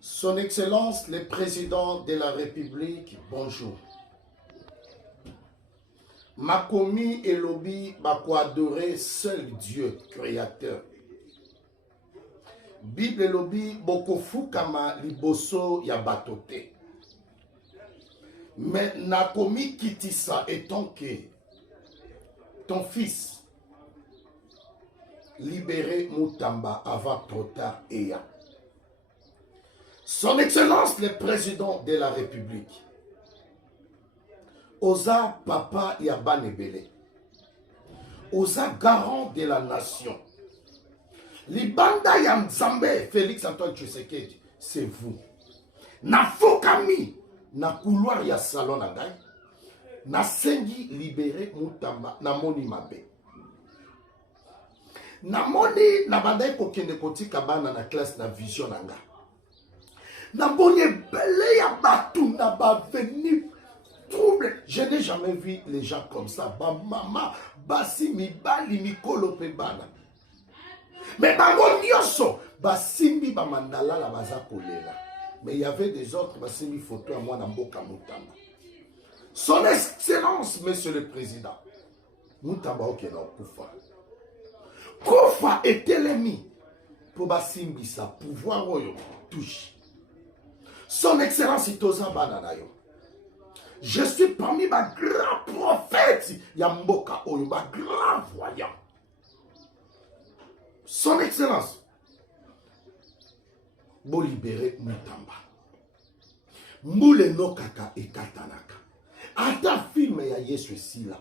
Son Excellence, le Président de la République, bonjour. Makomi et Lobi bako adorer seul Dieu, créateur. Bible et Lobi boko fukama liboso ya batote. Mais Nakomi kitisa étant que ton fils libéré Mutamba avant trop tard et ya. Son Excellence le Président de la République. Oza Papa Yabanebele. Oza garant de la nation. Libanda Yamzambe Félix Antoine Tshisekedi, c'est vous. Na fokami na couloir ya salon na ngai. Na sengi libéré Mutamba na moni mabe. Na moni na bandai kokende kotika bana na classe na vision na ngai. Na bonye belé ya batu na ba venu trouble. Je n'ai jamais vu les gens comme ça. Ba mama basi mibali mikolo pe bana. Mais bango nyonso basimbi ba mandala la baza kolela. Mais il y avait des autres basimbi photo à moi na mboka Mutamba. Son Excellence, Monsieur le Président. Mutamba okena okufa. Kufa etelemi pour basimbi sa pouvoir oyo touche. Son Excellence Itoza Bananayo. Je suis parmi ma grand prophète Yamboka Oyo, ma grand voyant. Son Excellence, bo libéré Mutamba. Moule no kaka et katanaka. Ata film ya Yesu sila.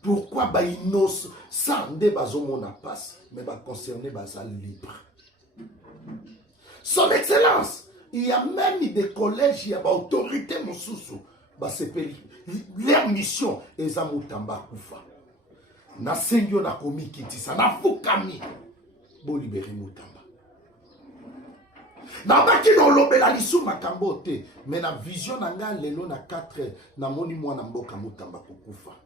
Pourquoi ba inos ça nde bazomo na passe, mais ba concerné bazal libre. Son Excellence, il y a même des collèges, il y a des autorités mosusu. Leur mission est à Mutamba Kufa. Na sengyo na komi kitisa, na fukami. Bo libérer Mutamba. Na baki no lobe la lisu makambo te. Mais na vision na nga lelo na 4 na moni mwana mboka Mutamba kukufa.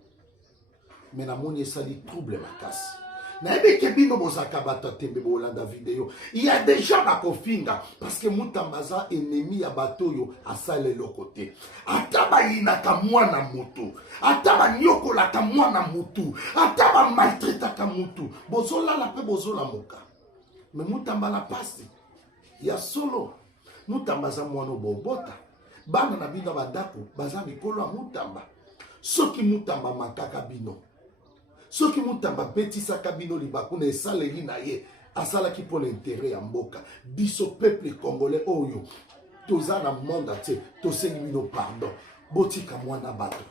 Mais na moni esali trouble makasi. Na ebe kebino bozaka bato tembe bolanda vidéo. Il y a déjà ba kofinga parce que Mutamba za ennemi ya bato yo asale lokote. Ataba inaka mwana mutu. Ataba nyokola ka mwana mutu. Ataba maltraita ka mutu. Bozola la pe bozola moka. Mais Mutamba la passe. Ya solo. Mutamba za mwana bobota. Bana na bino badako baza mikolo ya Mutamba. Soki Mutamba makaka bino. Soki Mutamba betisa kabino libaku na esaleli na ye asala ki pour l'intérêt ya mboka biso peuple congolais oyo toza na monde ate tosengi bino pardon botika mwana bato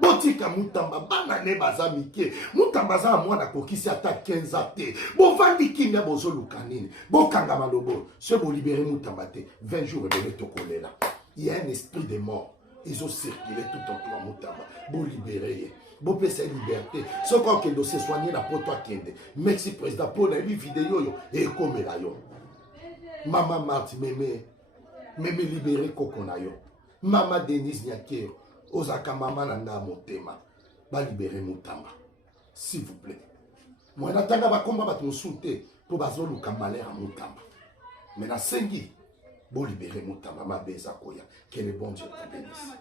botika Mutamba bana ne baza mike Mutamba za mwana kokisi ata 15 ate bovandi kimia bozoluka nini bokanga malobo se bo libérer Mutamba te 20 jours de tokolela il y a un esprit de mort. Ils ont circulé tout autour de Mutamba. Pour libérer. Pour laisser liberté. Ce qu'on a dossier soigné la poto à Kende. Merci président pour la vidéo et comme la yo. Maman Marti mémé libéré Kokonayo. Maman Denise Nyakero. Osaka maman nanda motema. Ba libérer Mutamba. S'il vous plaît. Moi n'attends pas combat bat mon souté pour bazolu kamalera Mutamba. Mais na sengi. Bon libérer Mutamba, ma beza koya. Que le bon Dieu te bénisse.